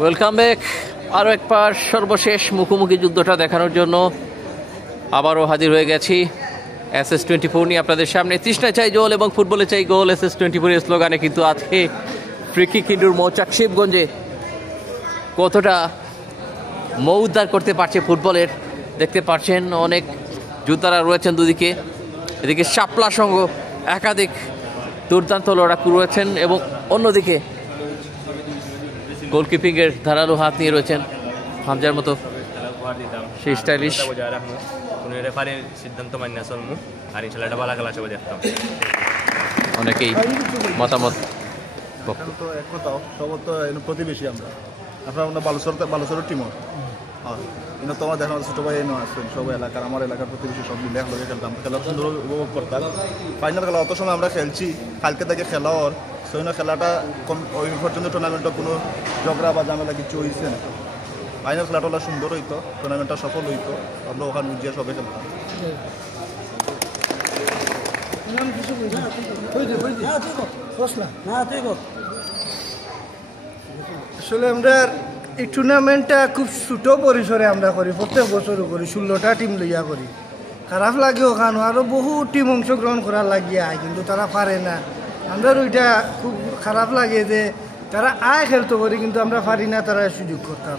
Welcome back. আরও একবার সর্বশেষ মুখোমুখি যুদ্ধটা দেখানোর জন্য আবারও হাজির হয়ে গেছি SS24 নিয়ে আপনাদের সামনে। তৃষ্ণায় চাই জল এবং ফুটবলে চাই গোল, SS24 এর স্লোগানে কিন্তু আজকে ফ্রিকিক ইন্ডোর মৌচাক শিবগঞ্জে কতটা মৌদ্ধার করতে পারছে ফুটবলের দেখতে পাচ্ছেন। অনেক যোদ্ধারা রয়েছেন দুদিকে, এদিকে শাপলা সংঘ একাধিক দুর্দান্ত লড়াকু রয়েছেন এবং অন্যদিকে গোলকিপিংয়ের ধারালো হাত নিয়ে রয়েছেন হামজার মতো সেই স্টাইলিশ। সিদ্ধান্ত মান্য চলমু আর ইনশাল্লাহ বালা খেলা সবাই দেখতাম। অনেকেই মতামত প্রতিবেশী আমরা আপনার বালুচরের টিমও এনে তোমার দেখা ছোট ভাই এনে আসছেন সবাই এলাকার আমার এলাকার প্রতিবেশী সব মিলে একলগে খেলতাম, খেলা সুন্দর উপভোগ করতাম। ফাইনাল খেলা অত সময় আমরা খেলছি, কালকে থেকে খেলা ওর সেই খেলাটা ওই পর্যন্ত টুর্নামেন্টে কোনো ঝগড়া বা ঝামেলা কিছু হয়েছে না। ফাইনাল খেলাটা হলে সুন্দর হইতো, টুর্নামেন্টটা সফল হইতো, আমরা ওখানে বুঝিয়ে সবাই খেলতাম। আসলে আমরা এই টুর্নামেন্টটা খুব ছোট পরিসরে আমরা করি, প্রত্যেক বছরও করি, 16টা টিম লইয়া করি। খারাপ লাগে ওখানে আরও বহু টিম অংশগ্রহণ করার লাগিয়ে আয়, কিন্তু তারা পারে না। আমরা ওইটা খুব খারাপ লাগে যে তারা আয় খেলতে পারি কিন্তু আমরা পারি না তারা সুযোগ করতাম।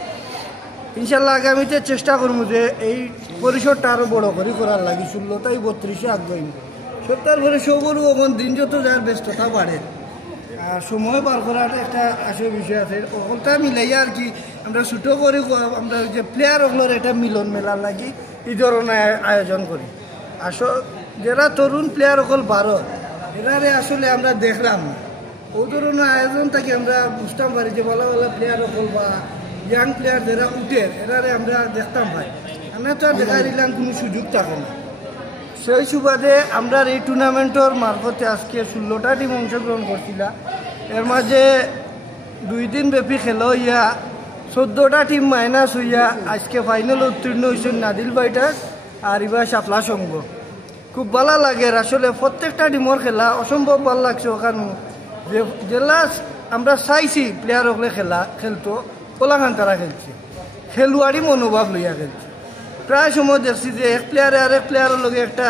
ইনশাল্লাহ আগামীতে চেষ্টা করবো যে এই পরিসরটা আরও বড় করে করার লাগে। 16টাই 32-এ আগ্রহী সপ্তাহের পরে সবরও এখন দিন যত যার ব্যস্ততা বাড়ে আর সময় পার করার একটা আসল বিষয় আছে, ওটা মিলাইয়া আর কি আমরা ছোটো করে আমরা যে প্লেয়ার ওগুলোর এটা মিলন মেলার লাগি এই ধরনের আয়োজন করি। আসল যারা তরুণ প্লেয়ার ওগুল ভারত এরারে আসলে আমরা দেখলাম না, ওই ধরনের আয়োজন থেকে আমরা বুঝতাম পারি যে ভালো ভালো প্লেয়ার ওগুল বা ইয়াং প্লেয়ার যারা উঠে এরারে আমরা দেখতাম পাই। আমরা তো আর দেখা দিলাম কোনো সুযোগ থাকে না। সেই সুবাদে আমরা এই টুর্নামেন্টের মারফতে আজকে 16টা টিম অংশগ্রহণ করছিলাম। এর মাঝে 2 দিন ব্যাপী খেলা হইয়া 14টা টিম মাইনাস হইয়া আজকে ফাইনাল উত্তীর্ণ হয়েছেন নাদিল ফাইটার্স আর এবার শাপলা সংঘ। খুব ভালো লাগে আসলে প্রত্যেকটা টিমের খেলা অসম্ভব ভালো লাগছে। ওখানে জেলা আমরা চাইছি প্লেয়ার ওগুলো খেলতো কোলাখান তারা খেলছে, খেলোয়াড়ি মনোভাব লইয়া খেলছে। প্রায় সময় দেখছি যে এক প্লেয়ারে আরেক প্লেয়ারের লগে একটা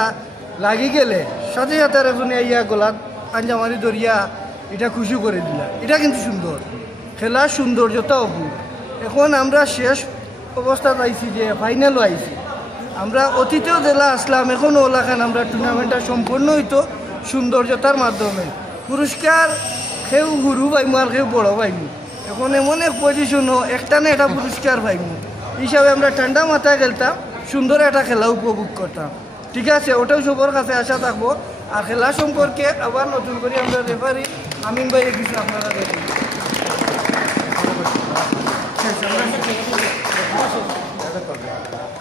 লাগি গেলে সাথে সাথে আরেকজনে ইয়া গোলাত আঞ্জামারি দরিয়া এটা খুশি করে দিলা। এটা কিন্তু সুন্দর খেলার সৌন্দর্যতা অপূর্ব। এখন আমরা শেষ অবস্থা পাইছি যে ফাইনালও আইছি, আমরা অতীতেও জেলা আসলাম, এখনও ওলাখান আমরা টুর্নামেন্টটা সম্পূর্ণ হইতো সৌন্দর্যতার মাধ্যমে। পুরস্কার কেউ হুরু পাইমু আর কেউ বড় পাইমু। এখন এমন এক পজিশনও একটা না একটা পুরস্কার পাইমু হিসাবে আমরা ঠান্ডা মাথায় খেলতাম, সুন্দর একটা খেলা উপভোগ করতাম। ঠিক আছে, ওটাও সবার কাছে আশা থাকবো। আর খেলা সম্পর্কে আবার নতুন করে আমরা রেফারি আমিন ভাই কিছু আপনারা দেখুন।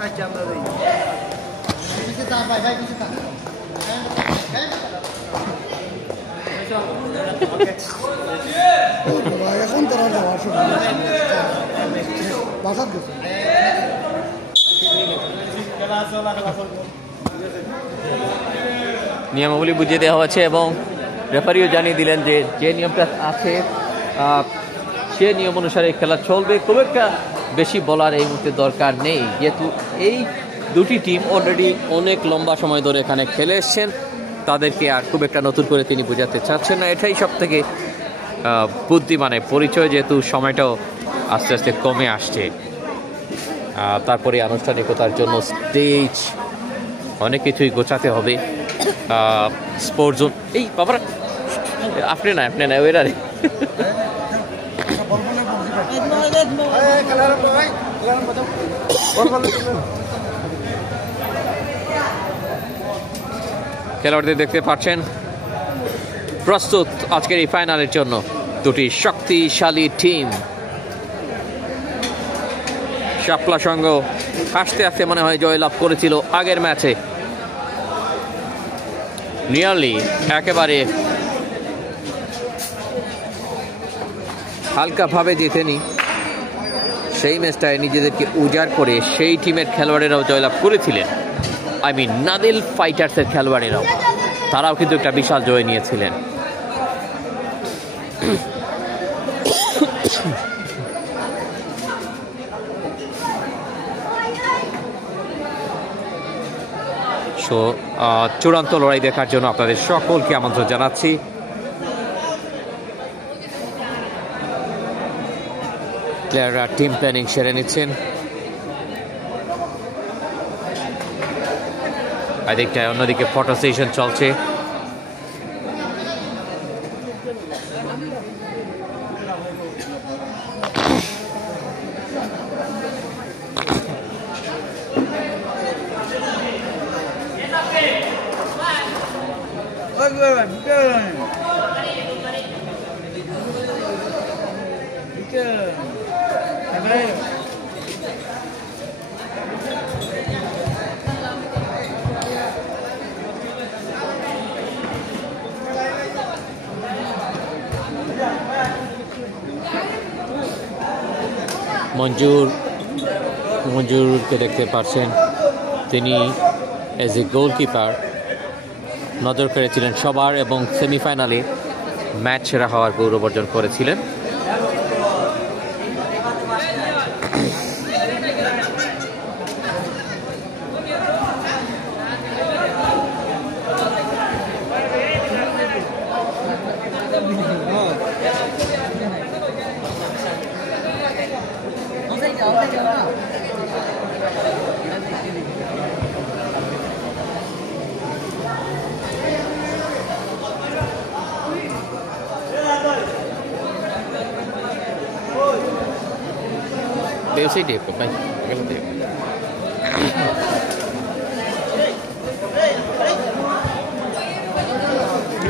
আচ্ছা আমরা এখন তারা যাওয়ার সময় বাসাত গেছে। নিয়মাবলী বুঝিয়ে দেওয়া হয়েছে এবং রেফারিও জানিয়ে দিলেন যে যে নিয়মটা আছে সে নিয়ম অনুসারে খেলা চলবে। খুব একটা বেশি বলার এই মুহূর্তে দরকার নেই, যেহেতু এই দুটি টিম অলরেডি অনেক লম্বা সময় ধরে এখানে খেলে এসছেন। তাদেরকে আর খুব একটা নতুন করে তিনি বোঝাতে চাচ্ছেন না। এটাই সব থেকে বুদ্ধিমানের পরিচয়, যেহেতু সময়টাও আস্তে আস্তে কমে আসছে। তারপরে আনুষ্ঠানিকতার জন্য স্টেজ অনেক কিছুই গোছাতে হবে। স্পোর্টস জোন এই বাবার আপনি না ওইরা রে খেলোয়াড়দের দেখতে পাচ্ছেন প্রস্তুত আজকের এই ফাইনালের জন্য দুটি শক্তিশালী টিম। শাপলা সংঘ আস্তে আস্তে মনে হয় জয়লাভ করেছিল আগের ম্যাচে, নিয়ারলি একেবারে হালকাভাবে জিতেনি। সেই ম্যাচটায় নিজেদেরকে উজাড় করে সেই টিমের খেলোয়াড়েরাও জয়লাভ করেছিলেন, নাদিল ফাইটার্সের খেলোয়াড়েরাও। তারাও কিন্তু একটা বিশাল জয় নিয়েছিলেন। সো চূড়ান্ত লড়াই দেখার জন্য আপনাদের সকলকে আমন্ত্রণ জানাচ্ছি। প্লেয়াররা টিম প্ল্যানিং সেরে নিচ্ছেন। এদিকটায় অন্যদিকে ফটো সেশন চলছে। মঞ্জুরকে দেখতে পাচ্ছেন, তিনি এজ এ গোলকিপার নজর কেড়েছিলেন সবার এবং সেমিফাইনালে ম্যাচ সেরা হওয়ার গৌরব অর্জন করেছিলেন।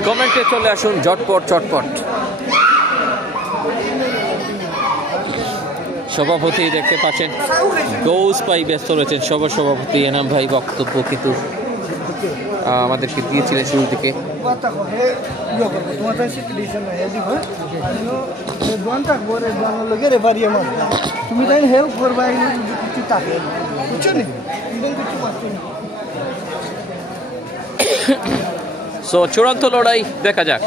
কমেন্টে চলে আসুন ঝটপট। সভাপতি দেখতে পাচ্ছেন গৌস ভাই ব্যস্ত রয়েছেন, সভাপতি এনাম ভাই বক্তব্য কিন্তু আমাদেরকে দিয়েছিলেন শুরু থেকে। সো চূড়ান্ত লড়াই দেখা যাক,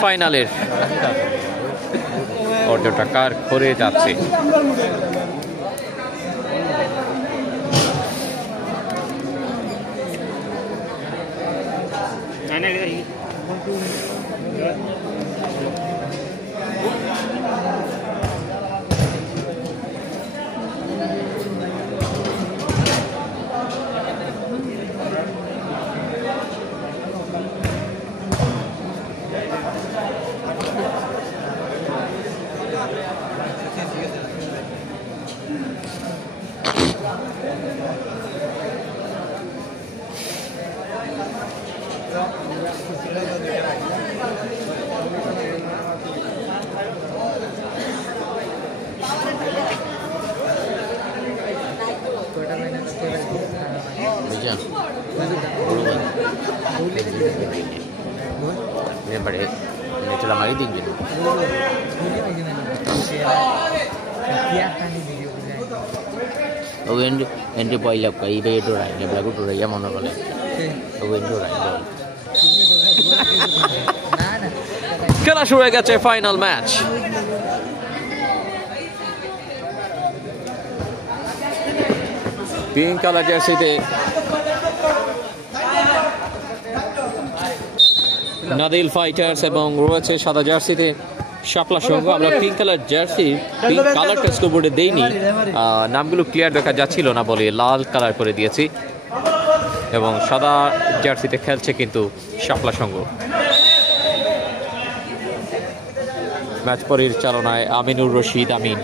ফাইনালের অর্ধটা কার করে যাচ্ছে। খেলা শুরু হয়ে গেছে, ফাইনাল ম্যাচ। পিঙ্ক কালার জার্সিতে নাদিল ফাইটার্স এবং রয়েছে সাদা জার্সিতে শাপলা সংঘ। আমরা পিঙ্ক কালার জার্সি, পিঙ্ক কালারটা স্কোরবোর্ডে দেইনি, নামগুলো ক্লিয়ার দেখা যাচ্ছিল না বলে লাল কালার করে দিয়েছি, এবং সাদা জার্সিতে খেলছে কিন্তু শাপলা সংঘ। ম্যাচ পরিচালনায় আমিনুর রশিদ আমিন।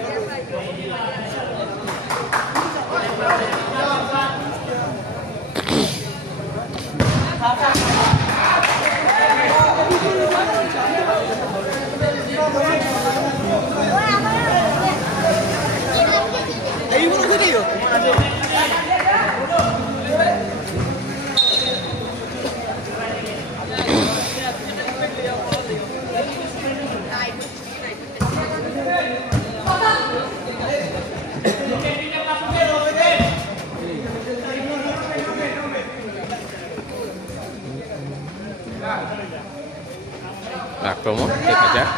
আক্রমণ, দেখা যাক।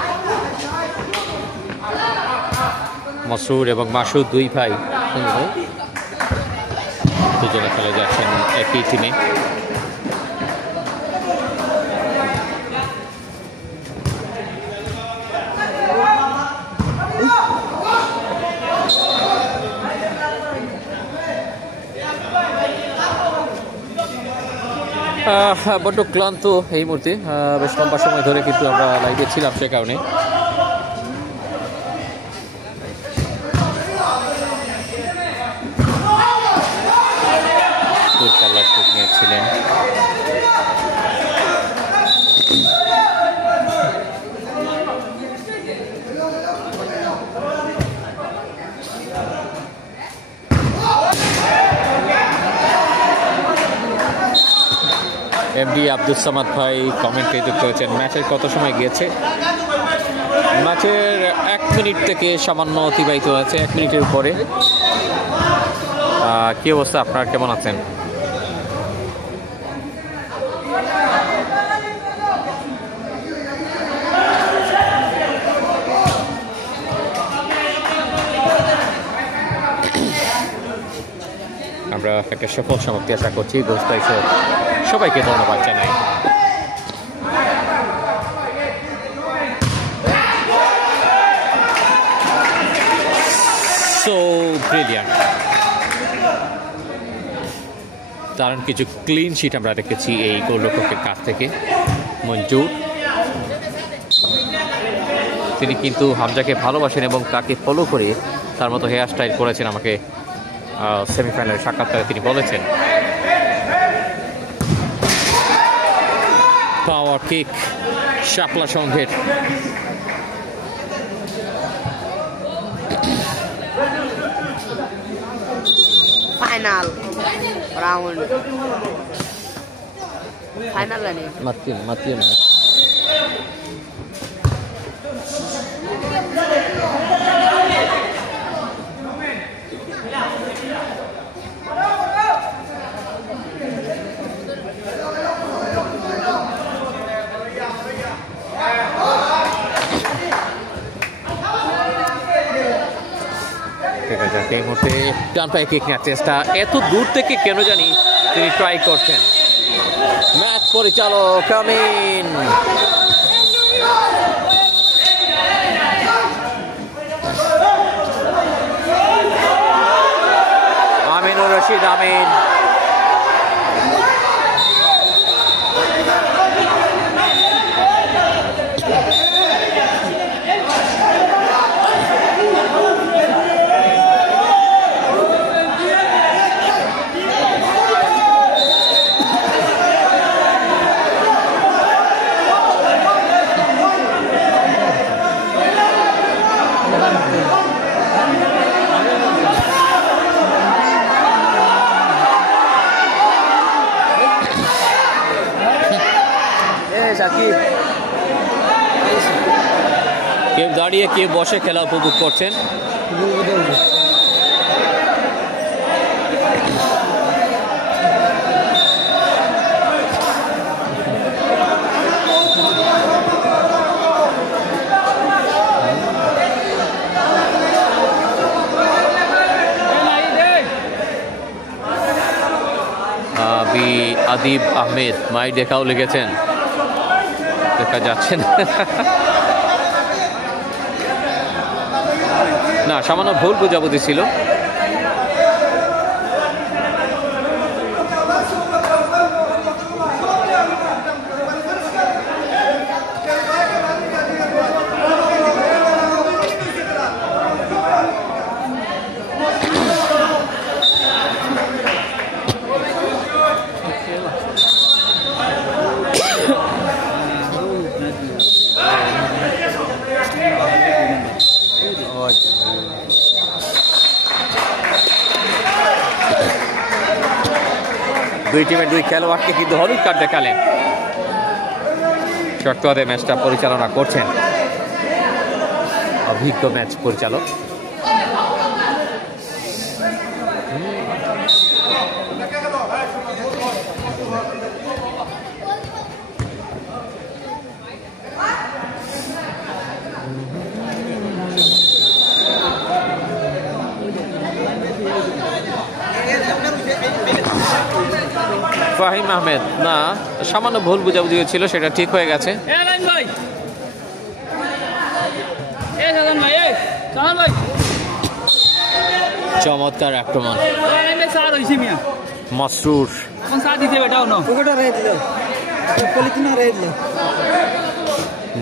মসরুর এবং মাসুদ দুই ভাই দুজনে খেলে যাচ্ছেন একই টিমে। বড্ড ক্লান্ত এই মুহূর্তে, বেশ লম্বা সময় ধরে কিন্তু আমরা লাইভে ছিলাম, সে কারণে ছিলেন। এমডি আব্দুল সামাদ ভাই কমেন্টে যুক্ত হয়েছেন। ম্যাচের কত সময় গিয়েছে? ম্যাচের 1 মিনিট থেকে সামান্য অতিবাহিত হয়েছে, 1 মিনিটের উপরে। কি অবস্থা আপনার, কেমন আছেন? আমরা একটা সফল সমাপ্তি আশা করছি। সবাইকে ধন্যবাদ জানাই। সো ব্রিলিয়ান্ট, দারুণ কিছু ক্লিন শিট আমরা দেখেছি এই গোলরক্ষকের কাছ থেকে। মঞ্জুর, তিনি কিন্তু হামজাকে ভালোবাসেন এবং তাকে ফলো করে তার মতো হেয়ার স্টাইল করেছেন, আমাকে সেমিফাইনালের সাক্ষাৎকারে তিনি বলেছেন। পাওয়ার কিক শাপলা সংঘের। ফাইনাল রাউন্ড, ফাইনাল রানি মাতিয়ে না। এই মুহূর্তে ডান পায়ে কিক নেওয়ার চেষ্টা, এত দূর থেকে কেন জানি তিনি ট্রাই করছেন। ম্যাচ পরিচালক আমিন, আমিনুর রশিদ আমিন। কেউ দাঁড়িয়ে কেউ বসে খেলা উপভোগ করছেন। আদিব আহমেদ মাই দেখাও লেগেছেন, দেখা যাচ্ছে না, সামান্য ভুল বোঝাবুঝি ছিল। দুই টিমের দুই খেলোয়াড়কে কিন্তু হলুদ কার্ড দেখালেন। শক্তভাবে ম্যাচটা পরিচালনা করছেন অভিজ্ঞ ম্যাচ পরিচালক। ফাহিম আহমেদ না, সামান্য ভুল বুঝাবুঝি ছিল, সেটা ঠিক হয়ে গেছে। চমৎকার আক্রমণ মাসরুর।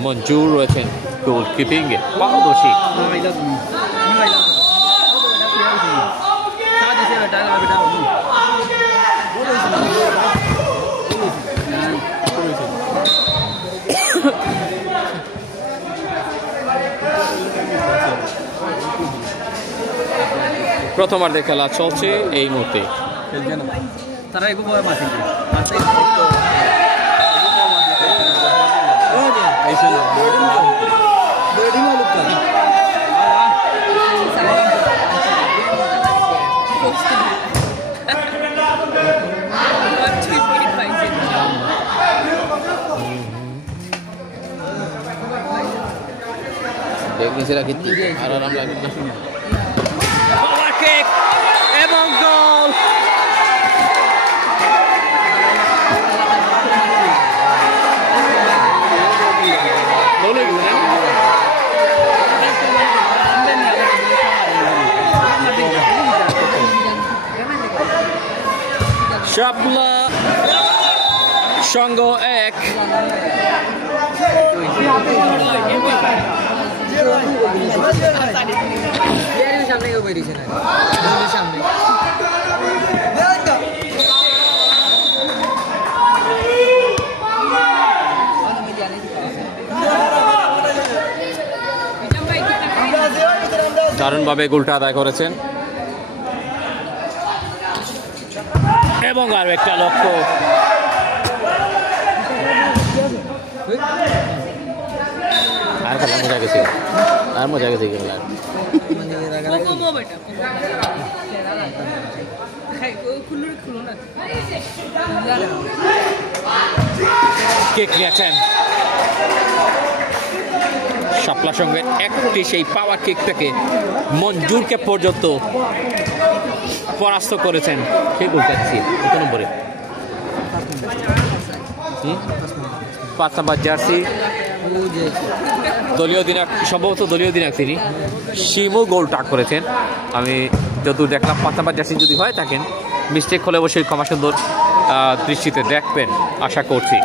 মঞ্জুর রয়েছেন গোলকিপিং এ পারদর্শী। প্রথমার্ধের খেলা চলছে এই মুহূর্তে। এবং গোল। শাপলা সঙ্গ 1। দারুণভাবে গোলটা আদায় করেছেন এবং আর একটা লক্ষ্য। আর খেলা মজা গেছে, আর মজা গেছে খেলা। কেক নিয়েছেন শাপলা সঙ্গে একটি সেই পাওয়ার কিক থেকে মঞ্জুরকে পর্যন্ত পরাস্ত করেছেন। সেই গোলটা দিচ্ছি 1 নম্বরে 5 নম্বর জার্সি দলীয় অধিনায়ক, সম্ভবত দলীয় অধিনায়ক তিনি শিমু গোলটা করেছেন। আমি যতদূর দেখলাম 5 নম্বর জার্সি যদি হয় থাকেন, মিস্টেক হলে অবশ্যই ক্ষমা সুন্দর দৃষ্টিতে দেখবেন আশা করছি।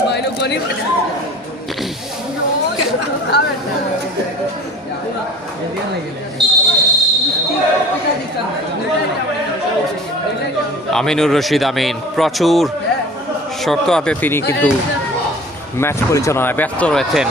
আমিনুর রশিদ আমিন প্রচুর শক্ত হাতে তিনি কিন্তু ম্যাচ পরিচালনায় ব্যস্ত রয়েছেন।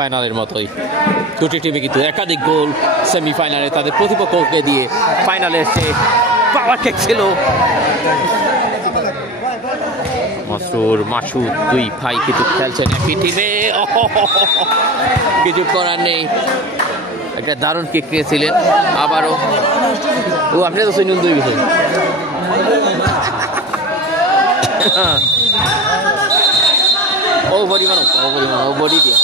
ফাইনালের মতোই দুটি টিমে কিন্তু একাধিক গোল সেমিফাইনালে তাদের প্রতিপক্ষকে দিয়ে ফাইনালে এসে পাওয়ার কেক ছিল। মাসুর মাসুদ দুই ভাই কিন্তু খেলছেন একই টিমে, কিছু করার নেই। একটা দারুণ কেক খেয়েছিলেন আবারও। ও আপনি তো সৈন্য দুই বিষয় ও পরিমাণ ও বডি দিয়ে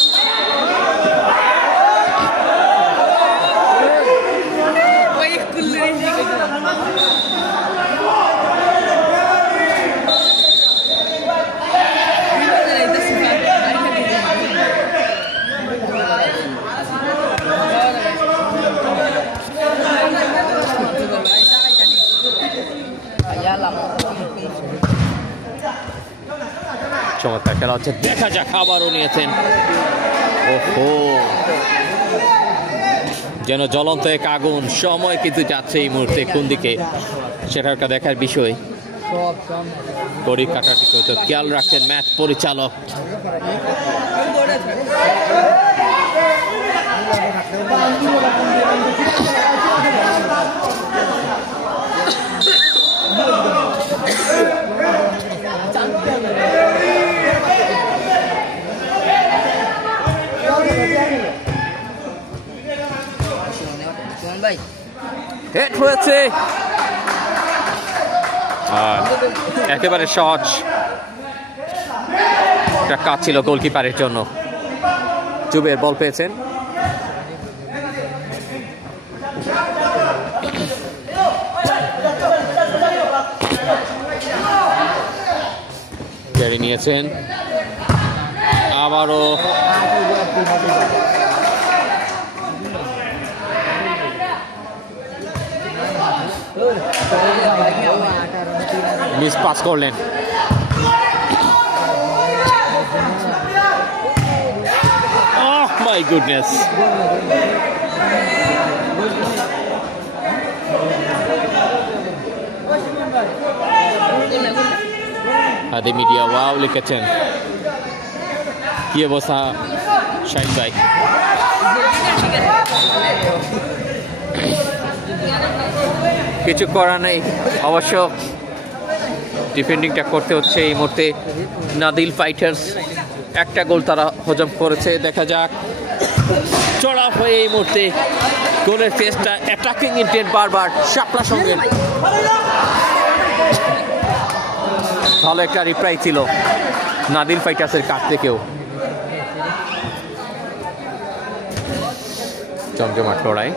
চমৎকার খেলা হচ্ছে, দেখা যাক। আবারও নিয়েছেন, ওহো যেন জ্বলন্ত এক আগুন। সময় কিন্তু যাচ্ছে এই মুহূর্তে কোন দিকে সেটা একটা দেখার বিষয়। ঘড়ি কাটাটি হয়তো খেয়াল রাখছেন ম্যাচ পরিচালক। হেড হয়েছে আর একেবারে সহজ একটা কাজ ছিল গোলকিপারের জন্য। জুবের বল পেয়েছেন, কেড়ে নিয়েছেন, আবারও মিস পাস করলেন। Oh my goodness! আদি মিডিয়া ওয়াও লিখেছেন। কি অবস্থা শাহিন ভাই? কিছু করার নেই, অবশ্য ডিফেন্ডিংটা করতে হচ্ছে এই মুহূর্তে। নাদিল ফাইটার্স একটা গোল তারা হজম করেছে, দেখা যাক চড়া হয়ে এই মুহূর্তে গোলের চেষ্টা, অ্যাটাকিং ইন্টেন্ট বারবার শাপলা সঙ্গে। ভালো একটা রিপ্লাই ছিল নাদিল ফাইটার্সের কাছ থেকেও। জমজমাট লড়াই,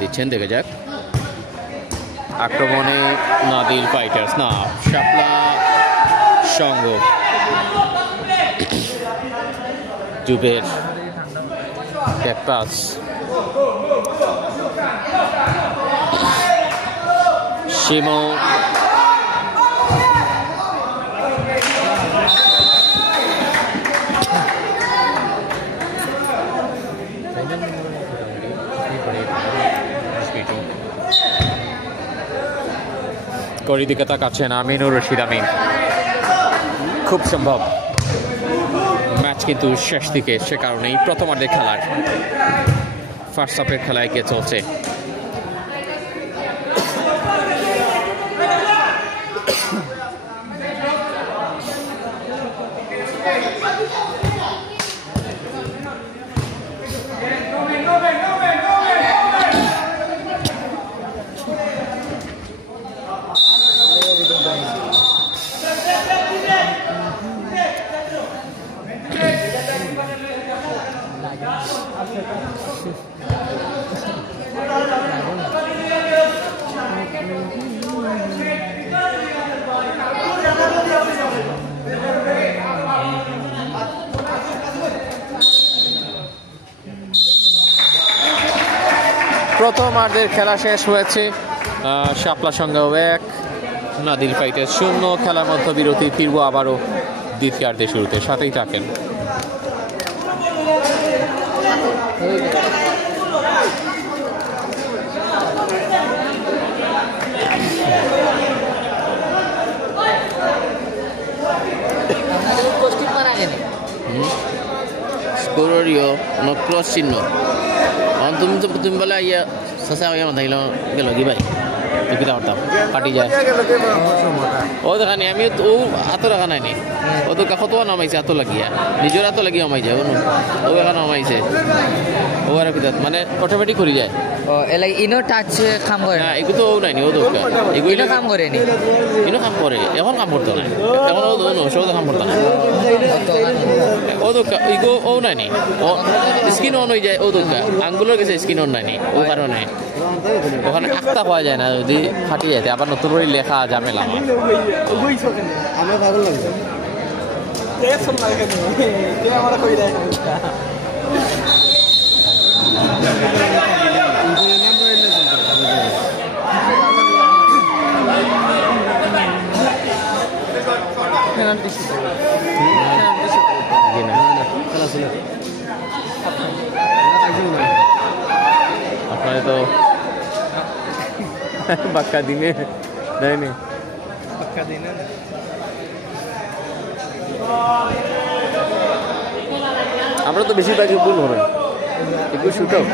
দিচ্ছেন, দেখা যাক। আক্রমণে নাদিল ফাইটার্স না শাপলা সংঘ। জুবের পাস, শিমো করি দিকে তাকাচ্ছেন আমিনুর রশিদ আমিন। খুব সম্ভব ম্যাচ কিন্তু শেষ দিকে, সে কারণেই প্রথমার্ধের খেলার ফার্স্ট হাফের খেলায় গিয়ে চলছে। প্রথমার্ধের খেলা শেষ হয়েছে, শাপলা সংঘ 1 নাদিল ফাইটার্স 0। খেলার মধ্যে বিরতি, ফিরবো আবারও দ্বিতীয়ার্ধের শুরুতে, সাথেই থাকেন। স্কোরিও ক্রস চিহ্ন তুমি বলে ইয়া শশা ইয়া মাথা গেল কি ভাই কিতা করতাম কাটি যায় ও দেখানি আমি ও এত রাখা নাই ও তো কত নামাইছে এত লাগিয়া নিজের এত লাগি নামাই যায় ও এখন নামাইছে ও আর কিতা মানে অটোমেটিক করে যায় ও এলাই ইনো টাচ কাম করে না এগুলো তো ও নাই ও দরকার এগুলো কাম করে নি ইনো কাম করে এখন কাম করতে না এখন ও দোনো সব কাম করতে না ও দরকার ইগো ও নাই ও স্কিন অন হয়ে যায় ও দরকার আঙ্গুলের কাছে স্কিন অন নাই ও কারণে ওখানে আখতা পাওয়া যায় না যদি ফাটি যায় আবার নতুন করে লেখা ঝামেলা আমার ভালো লাগছে জি না আপনারা তো বাক্কা দিনে দেয় নি আমরা তো বেশিরভাগই ভুল হবে একটু শুট আউট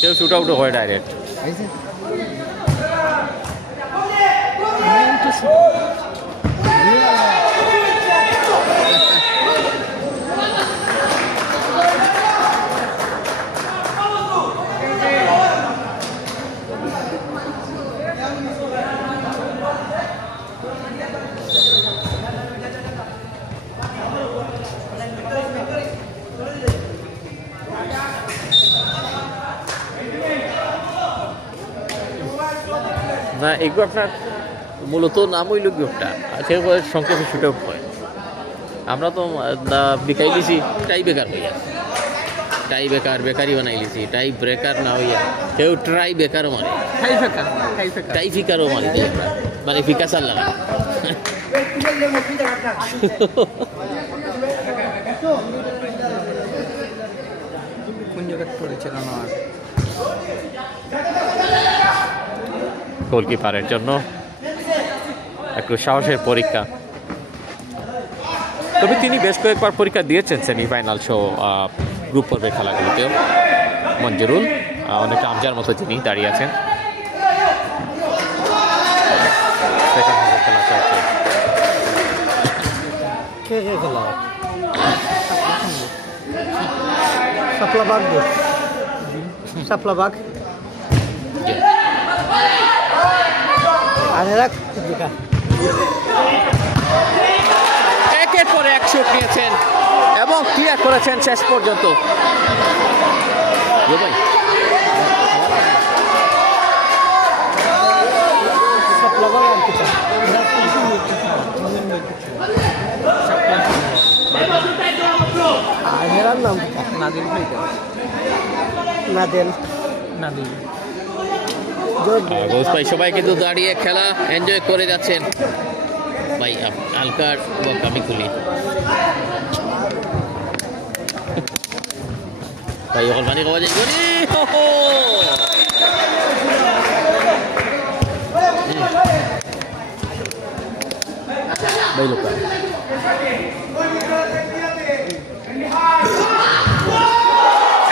কেউ শুট আউটও হয় ডাইরেক্ট না এগুলো আপনার মূলত নাম হইল গ্রুপটা আছে সংক্ষেপে শুট আউট হয় আমরা তো বিকাই লিছি টাই বেকার হইয়া টাই বেকার বেকারি বানাই লিছি টাই ব্রেকার না হইয়া কেউ ট্রাই বেকারও মানে টাই ফিকারও মানে মানে ফিকা চাল না কোন জায়গায় পড়েছিল আমার গোলকিপারের জন্য একটু সাহসের পরীক্ষা তবে তিনি বেশ কয়েকবার পরীক্ষা দিয়েছেন সেমিফাইনাল সহ গ্রুপ পর্বের খেলাগুলোতেও মঞ্জুরুল অনেকটা আমজার মতো তিনি দাঁড়িয়ে আছেন খেলা চলছে সাপলাবাগ একের পরে এক শট নিয়েছেন এবং ক্লিয়ার করেছেন শেষ পর্যন্ত সবাই কিন্তু দাঁড়িয়ে খেলা এনজয় করে যাচ্ছেন ভাই হালকার আমি খুলি ভাই এখন পানি খাওয়া যায় ভাই লোক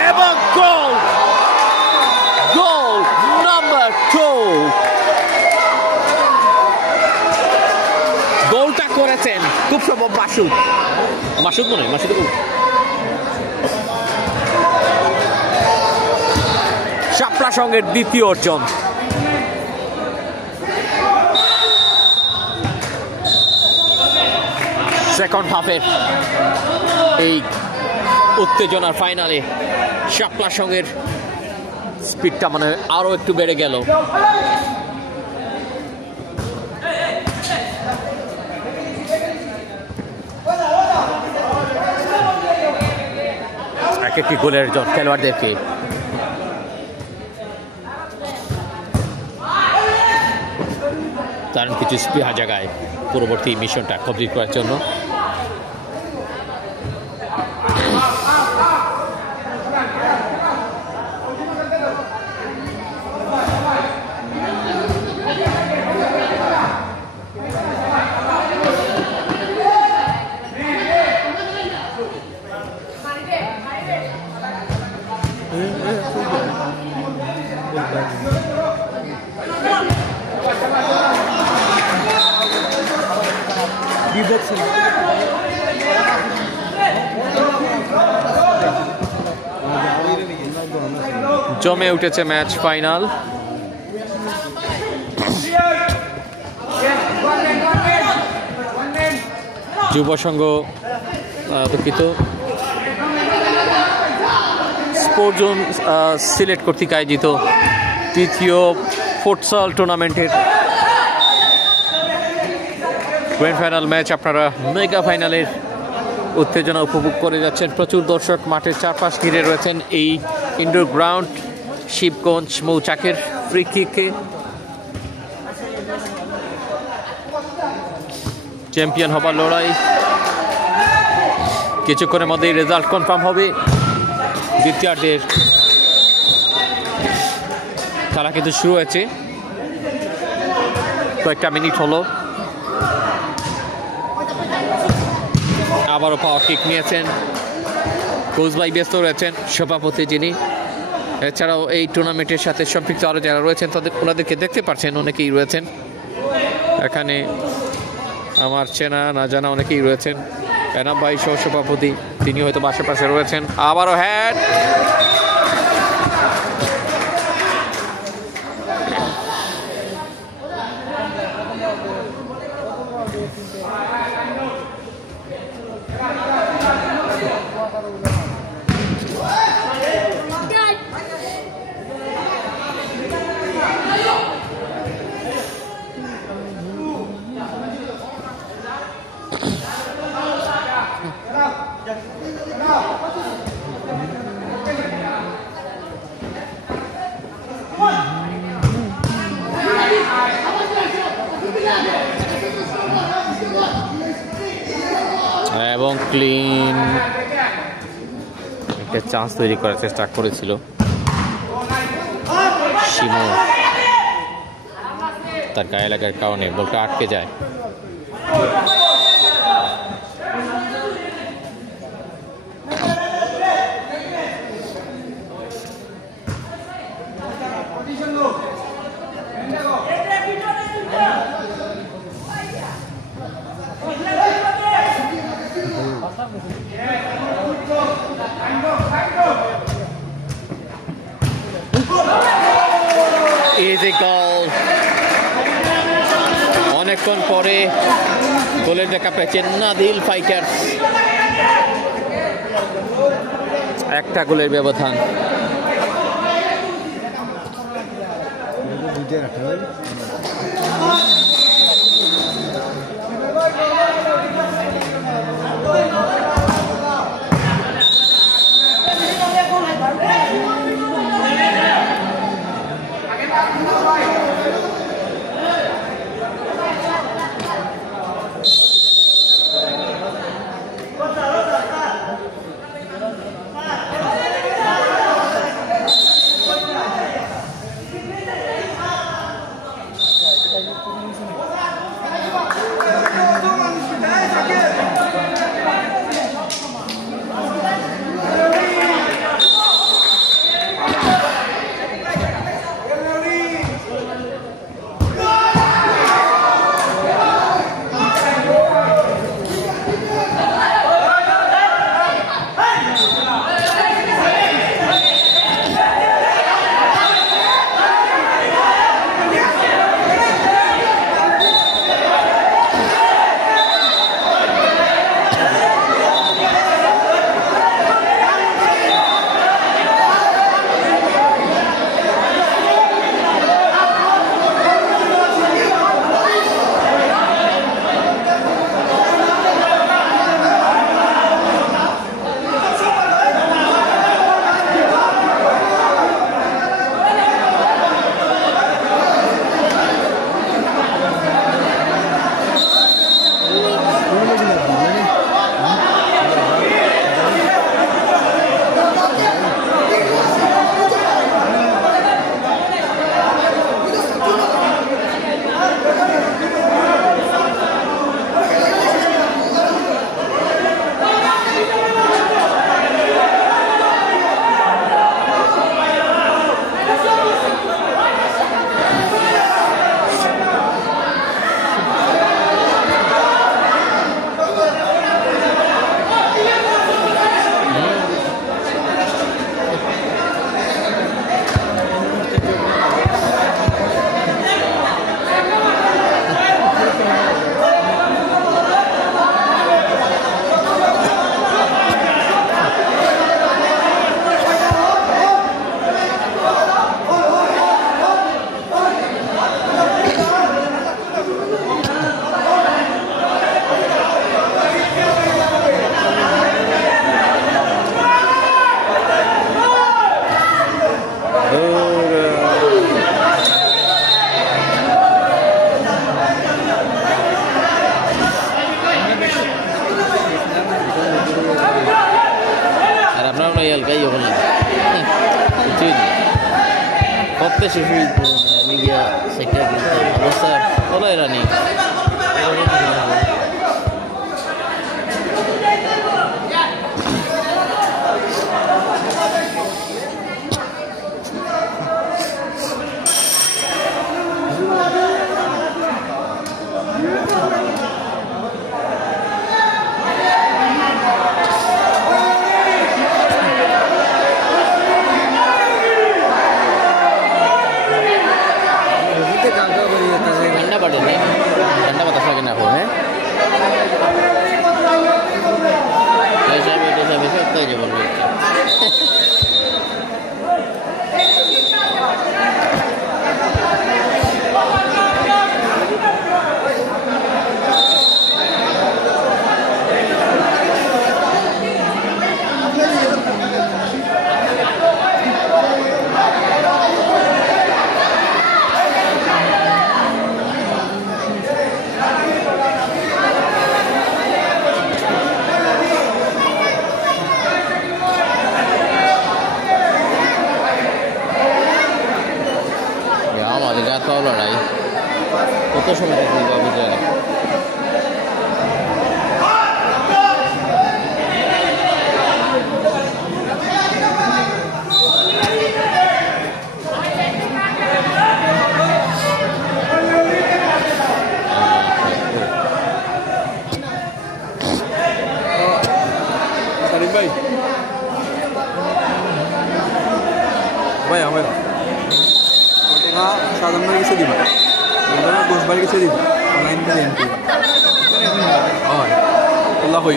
এবং গোল গোল নাম্বার 2 গোলটা করেছেন খুব সম্ভব মাসুদ মনে হয় মাসুদ শাপলা সঙ্গের দ্বিতীয় অর্জন সেকেন্ড হাফের এই উত্তেজনার ফাইনালে শাপলা সঙ্গের স্পিডটা মানে আরো একটু বেড়ে গেল এক একটি গোলের জন্য খেলোয়াড়দেরকে তার কিছু স্পৃহা জায়গায় পরবর্তী মিশনটা কমপ্লিট করার জন্য জমে উঠেছে ম্যাচ ফাইনাল যুব সংঘ দুঃখিত স্পোর্টস জোন সিলেট কর্তৃক আয়োজিত তৃতীয় ফুটসল টুর্নামেন্টের গ্র্যান্ড ফাইনাল ম্যাচ আপনারা মেগা ফাইনালের উত্তেজনা উপভোগ করে যাচ্ছেন প্রচুর দর্শক মাঠের চারপাশ ঘিরে রয়েছেন এই ইনডোর গ্রাউন্ড শিবগঞ্জ মৌচাকের ফ্রি কিকে চ্যাম্পিয়ন হবার লড়াই। কিছুক্ষণের মধ্যেই রেজাল্ট কনফার্ম হবে। দ্বিতীয়ার্ধের খেলা কিন্তু শুরু হয়েছে, কয়েকটা মিনিট হলো। আবারও পাওয়ার কিক নিয়েছেন কোচ ভাই, ব্যস্ত রয়েছেন সভাপতি যিনি। এছাড়াও এই টুর্নামেন্টের সাথে সম্পৃক্ত আরও যারা রয়েছেন ওনাদেরকে দেখতে পাচ্ছেন, অনেকেই রয়েছেন এখানে। আমার চেনা না জানা অনেকেই রয়েছেন। এনাম ভাই সহ সভাপতি, তিনি হয়তো আশেপাশে রয়েছেন। আবারও হ্যাড, এবং ক্লিন একটা চান্স তৈরি করার চেষ্টা করেছিল শিমু, তার গায়ে লাগার কারণে বলটা আটকে যায়। Easy goal. অনেকক্ষণ পরে গোলের দেখা পেয়েছেন নাদিল ফাইটার্স, একটা গোলের ব্যবধান। শেষ হয়েছে আমি গিয়া সেটা অবস্থা বলো এরা নেই ठंडा पड़े नहीं ठंडा बतासा के ना हो है ऐसा इतना ही जबर लड़ाई कत समय अभी जाने भाई भाई साधारण किसे दी गोश बाड़ी किसे दी ऑनलाइन में दें अल्लाह हो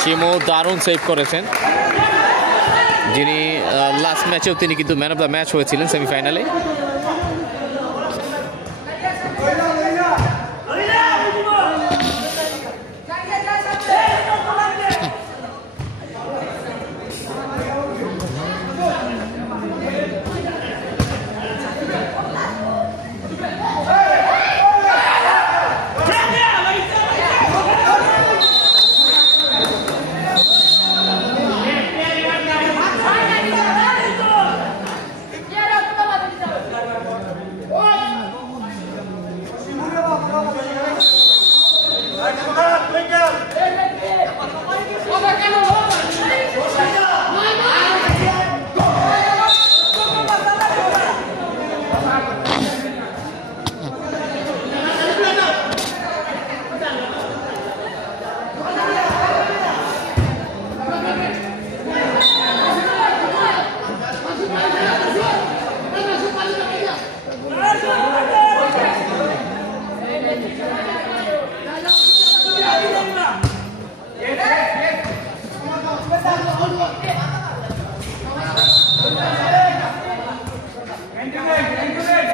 শিমু দারুণ সেভ করেছেন, যিনি লাস্ট ম্যাচেও তিনি কিন্তু ম্যান অফ দ্য ম্যাচ হয়েছিলেন সেমিফাইনালে।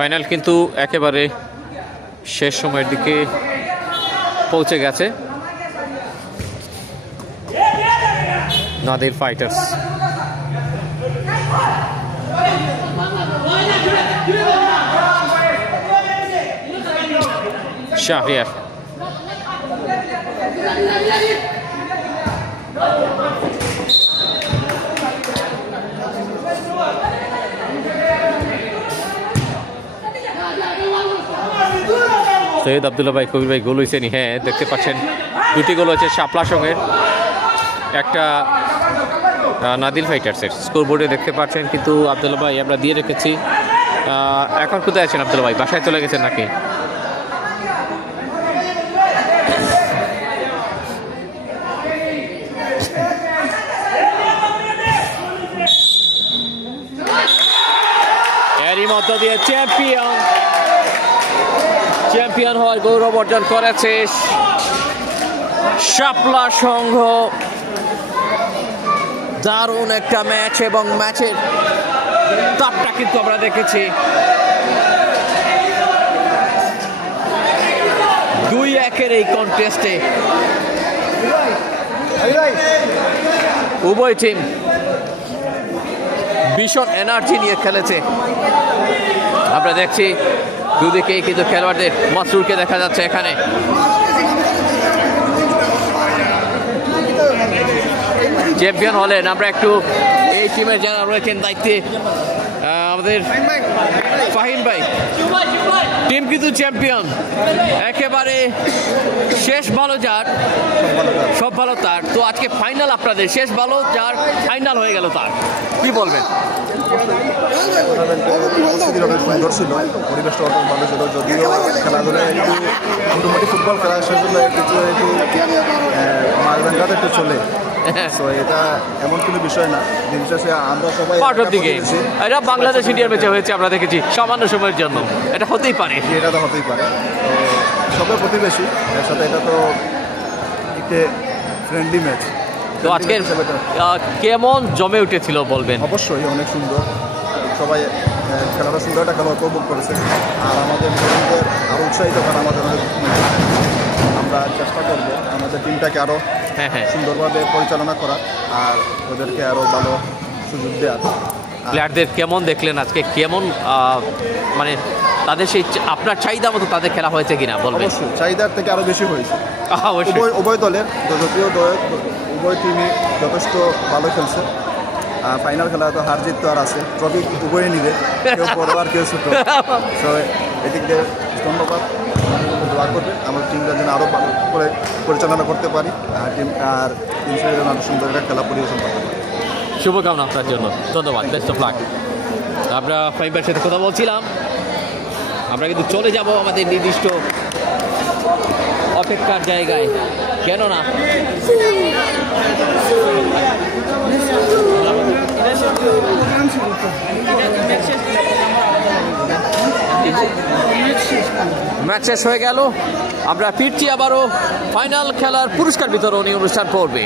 ফাইনাল কিন্তু একেবারে শেষ সময়ের দিকে পৌঁছে গেছে। নাদিল ফাইটার্স শাহরিয়ার সৈয়দ আব্দুল্লাহ ভাই, কবির ভাই গোল হয়েছেনি। হ্যাঁ, দেখতে পাচ্ছেন দুটি গোল হয়েছে শাপলা সঙ্গের, একটা নাদিল ফাইটার্সের। স্কোর বোর্ডে দেখতে পাচ্ছেন, কিন্তু আব্দুল্লাহ ভাই আমরা দিয়ে রেখেছি। এখন কোথায় আছেন আব্দুল্লাহ ভাই? বাসায় চলে গেছেন নাকি? এরই মধ্য দিয়ে চ্যাম্পিয়ন হওয়ার গৌরব অর্জন করেছে শাপলা সংঘ। দারুণ একটা ম্যাচ, এবং ম্যাচের তাপটা কিন্তু আমরা দেখেছি। 2-1 এই কন্টেস্টে উভয় টিম ভীষণ এনার্জি নিয়ে খেলেছে। আমরা দেখছি দুদিকেই কিন্তু খেলোয়াড়দের, মাসরুরকে দেখা যাচ্ছে এখানে। চ্যাম্পিয়ন হলেন। আমরা একটু এই টিমের যারা রয়েছেন দায়িত্বে, আমাদের ফাহিম ভাই, টিম কিন্তু চ্যাম্পিয়ন, একেবারে শেষ ভালো যার সব ভালো তার। তো আজকে ফাইনাল আপনাদের, শেষ ভালো যার ফাইনাল হয়ে গেল তার, কি বলবেন? অনেক সুন্দর ছিল, পরিবেশটা অনেক ভালো ছিল। যদিও খেলাধুলা একটু মোটামুটি ফুটবল খেলা সেজন্য কিছু একটু মারভেঙ্গাতে একটু চলে। তো এটা এমন কোনো বিষয় না, দিন শেষে আমরা সবাই এটা বাংলাদেশ ইন্ডিয়ার ম্যাচে হয়েছে, আমরা দেখেছি সামান্য সময়ের জন্য, এটা হতেই পারে। এটা তো হতেই পারে, তো সবাই প্রতিবেশী এর সাথে, এটা তো একটি ফ্রেন্ডলি ম্যাচ। তো আজকে কেমন জমে উঠেছিল বলবেন? অবশ্যই অনেক সুন্দর, সবাই খেলাটা সুন্দর একটা খেলা উপভোগ করেছে। আর আমাদের বন্ধুদের আরও উৎসাহিত করা আমাদের অনেক, আমরা চেষ্টা করব আমাদের টিমটাকে আরও সুন্দরভাবে পরিচালনা করা, আর ওদেরকে আরও ভালো সুযোগ দেওয়ার। প্লেয়ারদের কেমন দেখলেন আজকে? কেমন মানে তাদের সেই আপনার চাহিদা মতো তাদের খেলা হয়েছে কিনা বলবেন? অবশ্যই চাহিদার থেকে আরও বেশি হয়েছে। উভয় দলের, যদিও উভয় টিমই যথেষ্ট ভালো খেলছে। ফাইনাল খেলা তো হার জিত তো আর আছে, ট্রফি উভয়ে নিবে, কেউ বড় আর কেউ ছোট। তো এদিক দিয়ে ধন্যবাদ, দোয়া করবে আমার টিমটা যেন আরও ভালো করে পরিচালনা করতে পারি, আর টিম যেন আরও সুন্দর একটা খেলা পরিবেশন করতে পারি। শুভকামনা আপনার জন্য, ধন্যবাদ, বেস্ট অফ লাক। আমরা ফাইবার সাথে কথা বলছিলাম, আমরা কিন্তু চলে যাব আমাদের নির্দিষ্ট অপেক্ষার জায়গায়, কেননা ম্যাচ শেষ হয়ে গেল। আমরা ফিরছি আবারও, ফাইনাল খেলার পুরস্কার বিতরণী অনুষ্ঠান পড়বে।